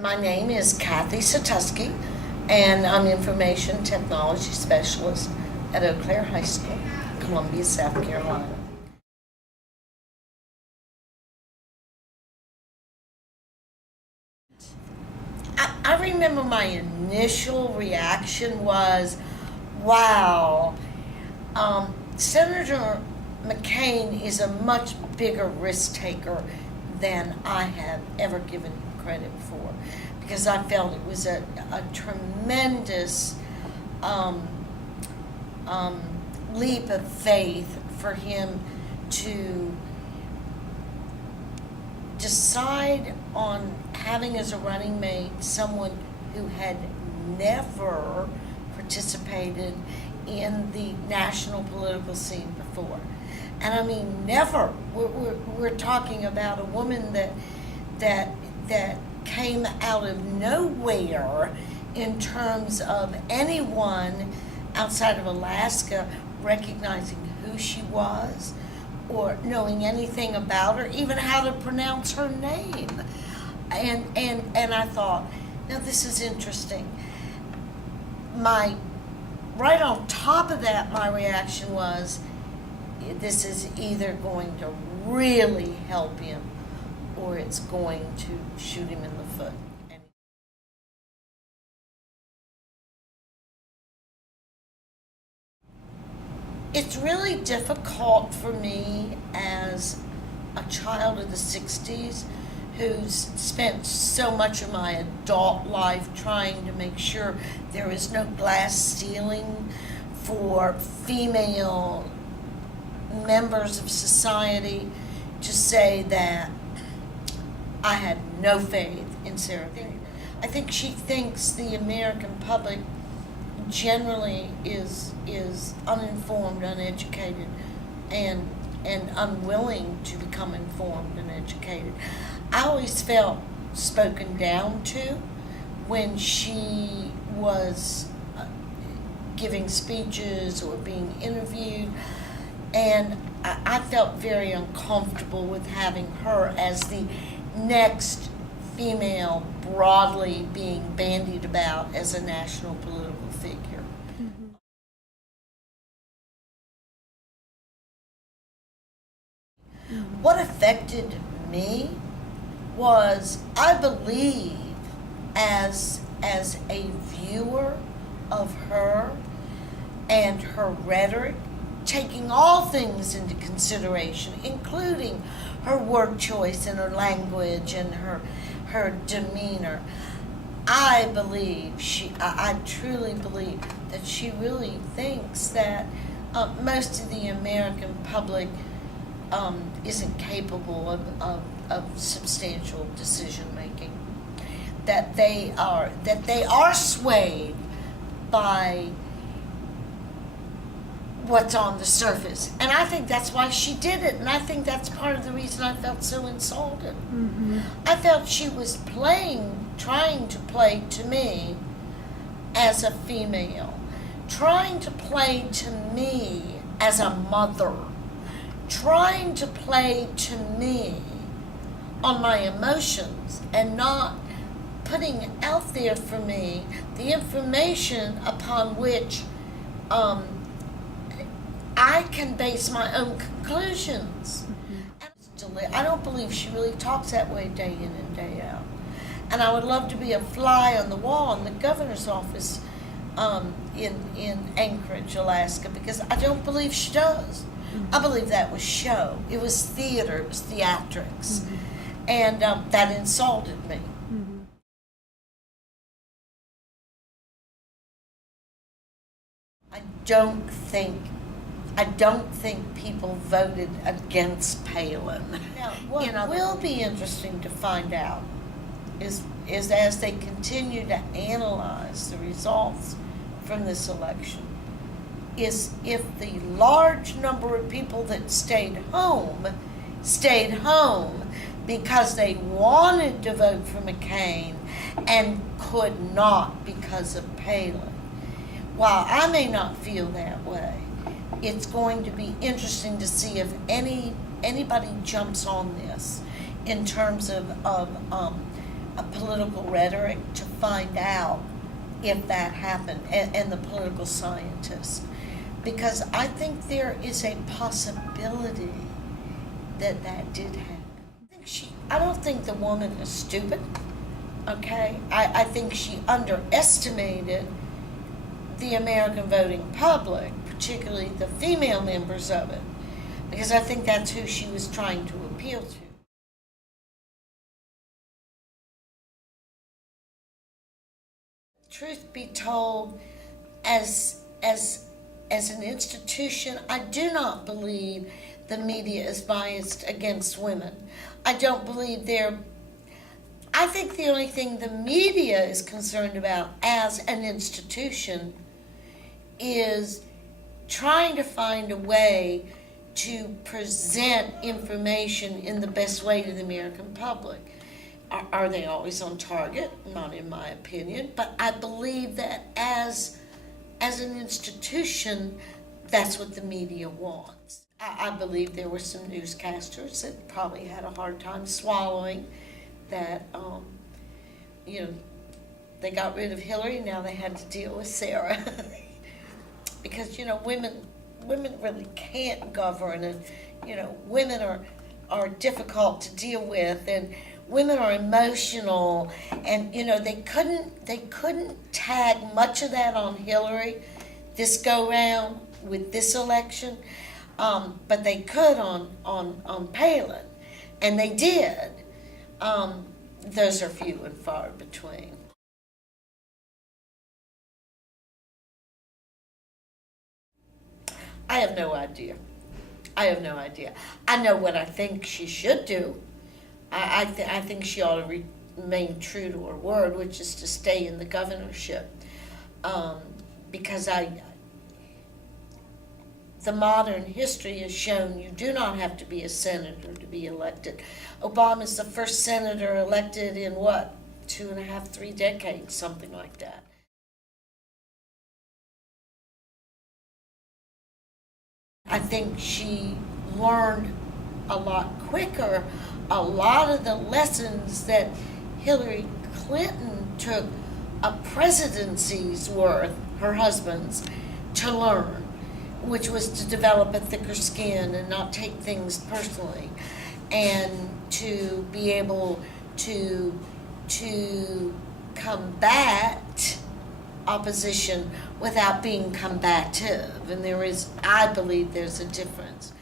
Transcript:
My name is Kathryn Sutusky, and I'm Information Technology Specialist at Eau Claire High School, Columbia, South Carolina. I remember my initial reaction was, wow, Senator McCain is a much bigger risk taker than I have ever given him credit for, because I felt it was a tremendous leap of faith for him to decide on having as a running mate someone who had never participated in the national political scene before. And I mean, never. We're talking about a woman that came out of nowhere in terms of anyone outside of Alaska recognizing who she was or knowing anything about her, even how to pronounce her name. And I thought, now this is interesting. Right on top of that, my reaction was, this is either going to really help him or it's going to shoot him in the foot. It's really difficult for me as a child of the 60s who's spent so much of my adult life trying to make sure there is no glass ceiling for female members of society, to say that I had no faith in Sarah Palin. I think she thinks the American public generally is uninformed, uneducated, and unwilling to become informed and educated. I always felt spoken down to when she was giving speeches or being interviewed, and I felt very uncomfortable with having her as the next female broadly being bandied about as a national political figure. Mm-hmm. What affected me was, I believe, as a viewer of her and her rhetoric, taking all things into consideration, including her word choice and her language and her demeanor, I truly believe that she really thinks that most of the American public isn't capable of substantial decision making. That they are swayed by what's on the surface. And I think that's why she did it, and I think that's part of the reason I felt so insulted. Mm-hmm. I felt she was trying to play to me as a female, trying to play to me as a mother, trying to play to me on my emotions, and not putting out there for me the information upon which I can base my own conclusions. Mm-hmm. I don't believe she really talks that way day in and day out. And I would love to be a fly on the wall in the governor's office in Anchorage, Alaska, because I don't believe she does. Mm-hmm. I believe that was show. It was theater. It was theatrics. Mm-hmm. And that insulted me. Mm-hmm. I don't think people voted against Palin. Now, what will be interesting to find out is as they continue to analyze the results from this election, is if the large number of people that stayed home because they wanted to vote for McCain and could not because of Palin. While I may not feel that way, it's going to be interesting to see if anybody jumps on this in terms of a political rhetoric to find out if that happened, and the political scientists, because I think there is a possibility that that did happen. I don't think the woman is stupid, okay? I think she underestimated the American voting public, particularly the female members of it, because I think that's who she was trying to appeal to. Truth be told, as an institution, I do not believe the media is biased against women. I don't believe I think the only thing the media is concerned about as an institution is trying to find a way to present information in the best way to the American public. Are they always on target? Not in my opinion, but I believe that as an institution, that's what the media wants. I believe there were some newscasters that probably had a hard time swallowing that, they got rid of Hillary, now they had to deal with Sarah. Because, women really can't govern, and, women are difficult to deal with, and women are emotional, and they couldn't tag much of that on Hillary this go round with this election, but they could on Palin, and they did. Those are few and far between. I have no idea. I know what I think she should do. I think she ought to remain true to her word, which is to stay in the governorship, because the modern history has shown you do not have to be a senator to be elected. Obama's the first senator elected in 2.5, 3 decades, something like that. I think she learned a lot quicker a lot of the lessons that Hillary Clinton took a presidency's worth, her husband's, to learn, which was to develop a thicker skin and not take things personally, and to be able to combat opposition without being combative. And I believe there's a difference.